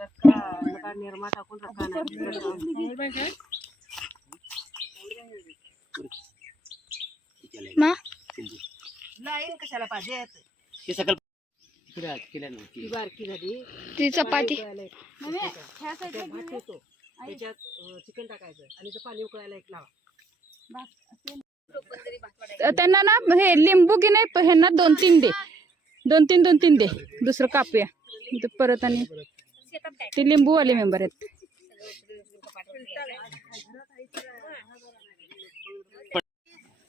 रक्का निर्मा टाकून रक्का मा लाईन कशाला पाहिजे हे सकाळ केल्या नव्हती बारकी झाली ती चपाती त्याच्यात चिकन टाकायचं आणि ते पाणी उकळायला एक लावा. त्यांना ना हे लिंबू की नाही ह्यांना 2-3 दे 2-3 दे दुसरं कापूया परत आणि ते लिंबूवाले मेंबर आहेत.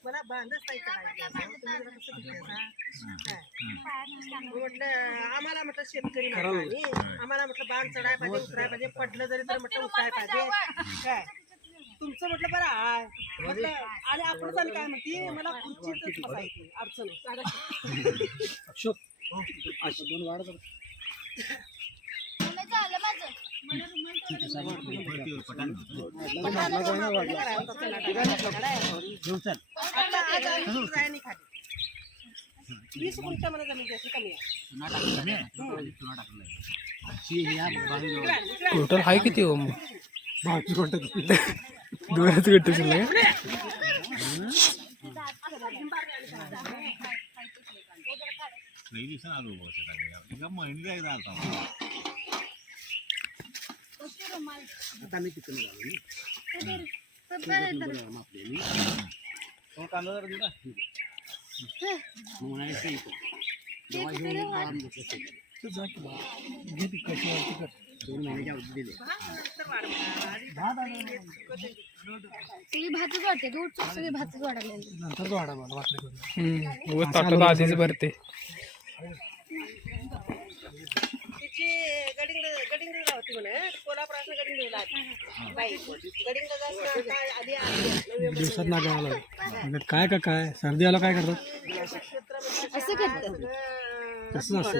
मला बांधच नाही म्हटलं आम्हाला म्हटलं शेतकरी आम्हाला म्हटलं बांध चढाय पाहिजे उतराय पाहिजे पडलं जरी तर म्हटलं उतराय पाहिजे काय तुमचं म्हटलं बरं आहे म्हटलं आणि आपणच आणि काय म्हणते मला खुर्चीच बसायची अडचण वीस गुंठ मला जमीन द्यायची कमी टोटल आहे किती हो मग बाकी कोणतं दोनच गट्टे शिल्लक आता मी तिकडे भातच वाटते दूध सगळे भातच वाढायला नंतर वाढा मला वाटलं आधीच भरते गडिंग होती म्हणे कोल्हापुरात गडिंग दिवसात नागा आला काय काय सर्दी आला काय करतात असं करतात कसं असतं